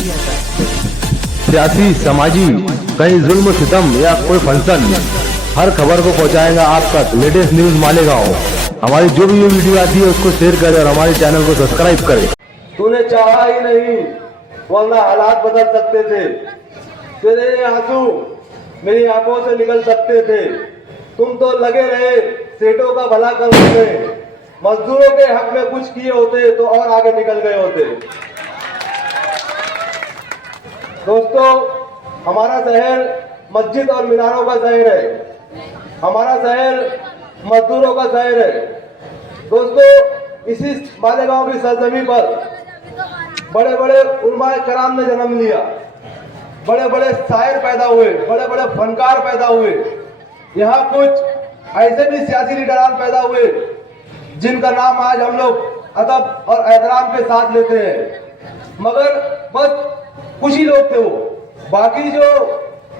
सियासी, समाजी, कहीं जुल्म सितम या कोई फंक्शन, हर खबर को पहुंचाएगा आप तक लेटेस्ट न्यूज मालेगांव। हमारी जो भी वीडियो आती है उसको शेयर करें और हमारे चैनल को सब्सक्राइब करें। तूने चाहा ही नहीं वरना हालात बदल सकते थे। तेरे आंसू मेरी आंखों से निकल सकते थे। तुम तो लगे रहे सेठों का भला करने में। मजदूरों के हक में कुछ किए होते तो और आगे निकल गए होते। दोस्तों, हमारा शहर मस्जिद और मीनारों का शहर है। हमारा शहर मजदूरों का शहर है। दोस्तों, इसी मालेगांव की सरजमीन पर बड़े बड़े उलमाए कराम ने जन्म लिया। बड़े बड़े शायर पैदा हुए, बड़े बड़े फनकार पैदा हुए। यहाँ कुछ ऐसे भी सियासी लीडरान पैदा हुए जिनका नाम आज हम लोग अदब और एहतराम के साथ लेते हैं। मगर बस कुछ ही लोग थे वो। बाकी जो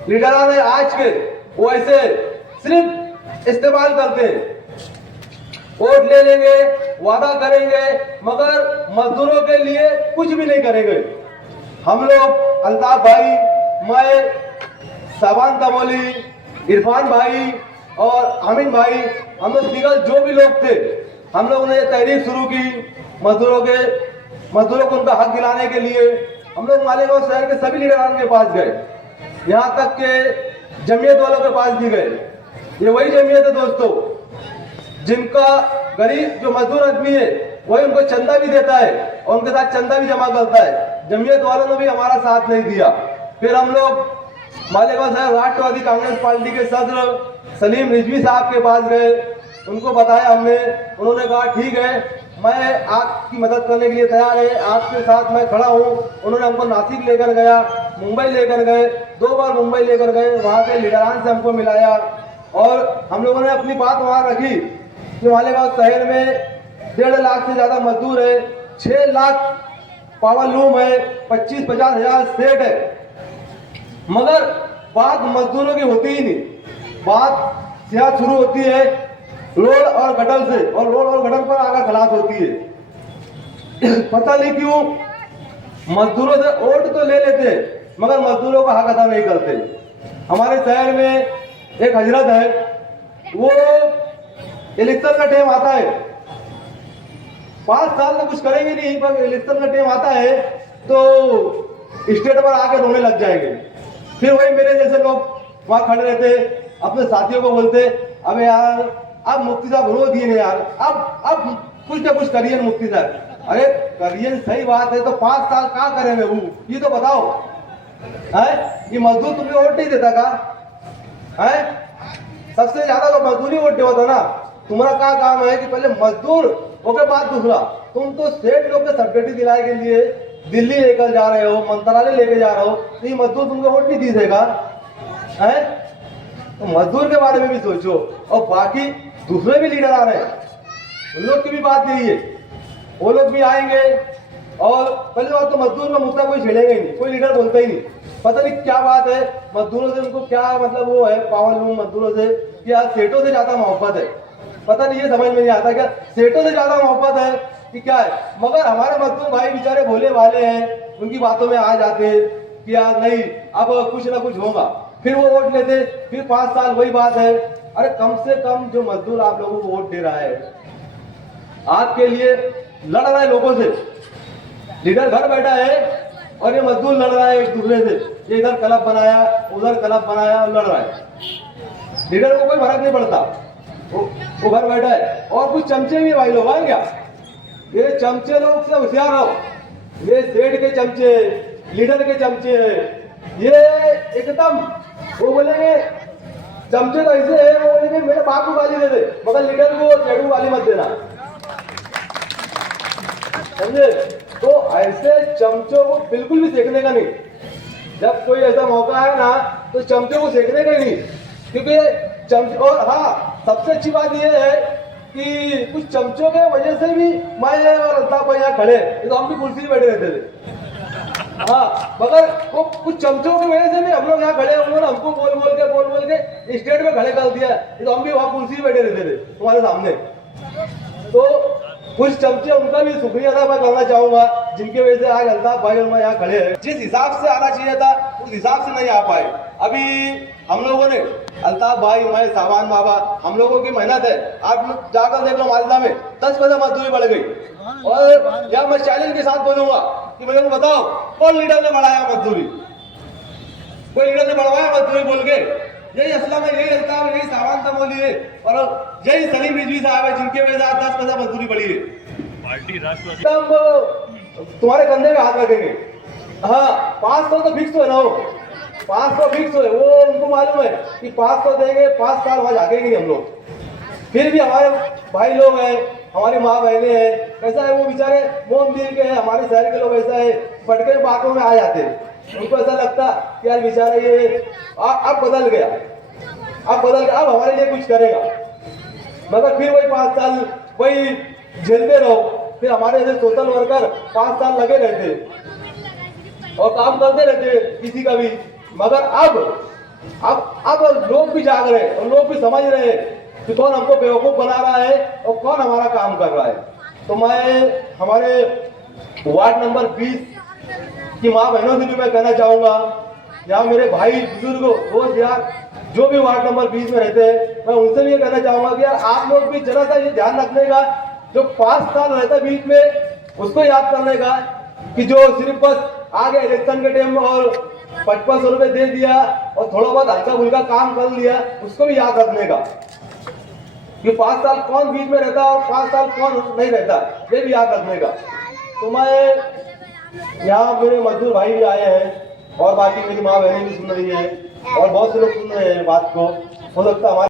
लीडरान है आज के, वो ऐसे सिर्फ इस्तेमाल करते हैं। वोट ले लेंगे, वादा करेंगे, मगर मजदूरों के लिए कुछ भी नहीं करेंगे। हम लोग अल्ताफ भाई, मैं, साबान तमोली, इरफान भाई और आमिन भाई, हम लोग दिगल जो भी लोग थे, हम लोगों ने तहरीक शुरू की मजदूरों को उनका हक दिलाने के लिए। हम लोग मालेगांव शहर के सभी लीडरान के पास गए, यहाँ तक के जमीयत वालों के पास भी गए। ये वही जमीयत है दोस्तों जिनका गरीब जो मजदूर आदमी है वही उनको चंदा भी देता है और उनके साथ चंदा भी जमा करता है। जमीयत वालों ने भी हमारा साथ नहीं दिया। फिर हम लोग मालेगांव शहर राष्ट्रवादी कांग्रेस पार्टी के सदर सलीम रिजवी साहब के पास गए। उनको बताया हमने, उन्होंने कहा ठीक है, मैं आपकी मदद करने के लिए तैयार है, आपके साथ मैं खड़ा हूँ। उन्होंने हमको नासिक लेकर गया, मुंबई लेकर गए, 2 बार मुंबई लेकर गए, वहाँ के लीडरान से हमको मिलाया और हम लोगों ने अपनी बात वहाँ रखी कि मालेगांव शहर में 1.5 लाख से ज्यादा मजदूर है, 6 लाख पावर लूम है, 25-50 हजार सेठ है, मगर बात मजदूरों की होती ही नहीं। बात सियासत शुरू होती है रोड और गटर से, और रोड और गटर पर आकर खलास होती है। पता नहीं क्यों मजदूरों से वोट तो ले लेते हैं मगर मजदूरों का हक अदा नहीं करते। हमारे शहर में एक हजरत है, वो इलेक्शन का टाइम आता है, 5 साल में कुछ करेंगे नहीं, पर इलेक्शन का टाइम आता है तो स्टेट पर आके रोने लग जाएंगे। फिर वही मेरे जैसे लोग वहां खड़े रहते, अपने साथियों को बोलते, अबे यार अब मुफ्ती साहब रो दिए यार, अब कुछ ना कुछ करिए मुफ्ती साहब। अरे करिए सही बात है, तो 5 साल क्या करें मैं वो, ये तो बताओ है। ये मजदूर तुम्हें वोट नहीं देता का है? सबसे ज्यादा तो मजदूरी वोट देता ना। तुम्हारा क्या काम है कि पहले मजदूर ओके, बात दूसरा, तुम तो सेठ लोग के सर्टिफिकेट दिलाने के लिए दिल्ली लेकर जा रहे हो, मंत्रालय लेके जा रहे हो, तो ये मजदूर तुमको वोट नहीं दी देगा है? तो मजदूर के बारे में भी सोचो। और बाकी दूसरे भी लीडर आ रहे हैं, उन लोग की भी बात यही है, वो लोग भी आएंगे। और पहले बात तो मजदूर का मुद्दा कोई छेड़ेगा ही नहीं, कोई लीडर बोलता ही नहीं। पता नहीं क्या बात है मजदूरों से, उनको क्या मतलब वो है पावर लूम मजदूरों से कि यार सेठों से ज्यादा मोहब्बत है। पता नहीं, ये समझ में नहीं आता क्या सेठों से ज्यादा मोहब्बत है कि क्या है। मगर हमारे मजदूर भाई बेचारे भोले वाले हैं, उनकी बातों में आ जाते हैं कि यार नहीं अब कुछ ना कुछ होगा। फिर वो वोट लेते, फिर 5 साल वही बात है। अरे कम से कम जो मजदूर आप लोगों को वोट दे रहा है, आपके लिए लड़ रहा है लोगों से, लीडर घर बैठा है और ये मजदूर लड़ रहा है एक दूसरे से, ये इधर क्लब बनाया उधर क्लब बनाया और लड़ रहा है। लीडर को कोई फर्क नहीं पड़ता, वो घर बैठा है। और कुछ चमचे भी भाई लोग हैं क्या, ये चमचे लोग से होशियार हो, ये सेठ के चमचे, लीडर के चमचे हैं। ये एकदम वो बोलेंगे, चमचे तो ऐसे है, वो बोलेंगे मेरे बाप को गाली दे दे मगर लीडर को चेड़ू गाली मत देना, समझे? तो ऐसे चमचों को बिल्कुल भी सेकने का नहीं। जब कोई ऐसा मौका है ना तो चमचों को सेकने का ही नहीं, क्योंकि चमचे। और हाँ, सबसे अच्छी बात यह है कि कुछ चमचों के वजह से भी मैं और अल्ताफ भाई यहाँ खड़े, तो हम भी कुर्सी बैठे रहते थे। हाँ, मगर वो कुछ चमचों की वजह से भी हम लोग यहाँ खड़े, उन्होंने हमको बोल बोल के स्टेट में खड़े कर दिया, तो हम भी वहाँ कुर्सी बैठे रहते थे तुम्हारे सामने। तो कुछ चमचे उनका भी शुक्रिया अदा मैं करना चाहूंगा, जिनकी वजह से आज अल्ताफ भाई और मैं यहाँ खड़े हैं। जिस हिसाब से आना चाहिए था उस हिसाब से नहीं आ पाए। अभी हम लोगों ने, अल्ताफ भाई, मैं, सामान बाबा, हम लोगों की मेहनत है। आप लोग जाकर देख लो, मालदा में 10% मजदूरी बढ़ गई। और या मैं चैलेंज के साथ बोलूंगा कि मेरे को बताओ कौन लीडर ने बढ़ाया मजदूरी? कोई लीडर ने बढ़वाया मजदूरी बोल के? यही असलम है, यही अल्ताफ है, यही सामान था बोली है, और यही सलीम रिजवी साहब है, जिनके वजह से 10% मजदूरी बढ़ी है। पार्टी राष्ट्रवादी तुम्हारे कंधे पे हाथ रखेंगे। हाँ, 500 तो फिक्स हो ना, हो 500 फिक्स हो, वो उनको मालूम है कि 500 देंगे, 5 साल वहां जागेंगे नहीं हम लोग। फिर भी हमारे भाई लोग हैं, हमारी माँ बहने हैं, ऐसा है वो बेचारे मोम दिल के हैं। हमारे शहर के लोग ऐसा है, फटके बातों में आ जाते हैं। उनको ऐसा लगता कि यार बेचारा ये अब बदल गया, अब हमारे लिए कुछ करेगा। मगर फिर वही 5 साल वही झेलते रहो। फिर हमारे जैसे सोशल वर्कर 5 साल लगे रहते और काम करते रहते किसी का भी। मगर अब लोग भी जाग रहे हैं और लोग भी समझ रहे हैं कि कौन हमको बेवकूफ बना रहा है और कौन हमारा काम कर रहा है। तो मैं हमारे वार्ड नंबर 20 की माँ बहनों से भी मैं कहना चाहूंगा, या मेरे भाई बुजुर्ग दोस्त यार जो भी वार्ड नंबर 20 में रहते हैं, मैं उनसे भी ये कहना चाहूंगा कि यार आप लोग भी जरा सा ये ध्यान रखने का, जो 5 साल रहता है बीच में उसको याद करने का, कि जो सिर्फ बस आगे इलेक्शन के टाइम और 5500 रुपए दे दिया और थोड़ा बहुत हल्का फुल्का काम कर लिया, उसको भी याद रखने का कि 5 साल कौन बीच में रहता और 5 साल कौन नहीं रहता, ये भी याद रखने का। तो मैं यहाँ मेरे मजदूर भाई भी आए हैं और बाकी मेरी माँ बहनें भी सुन रही है और बहुत से लोग सुन रहे हैं बात को। हो सकता है हमारे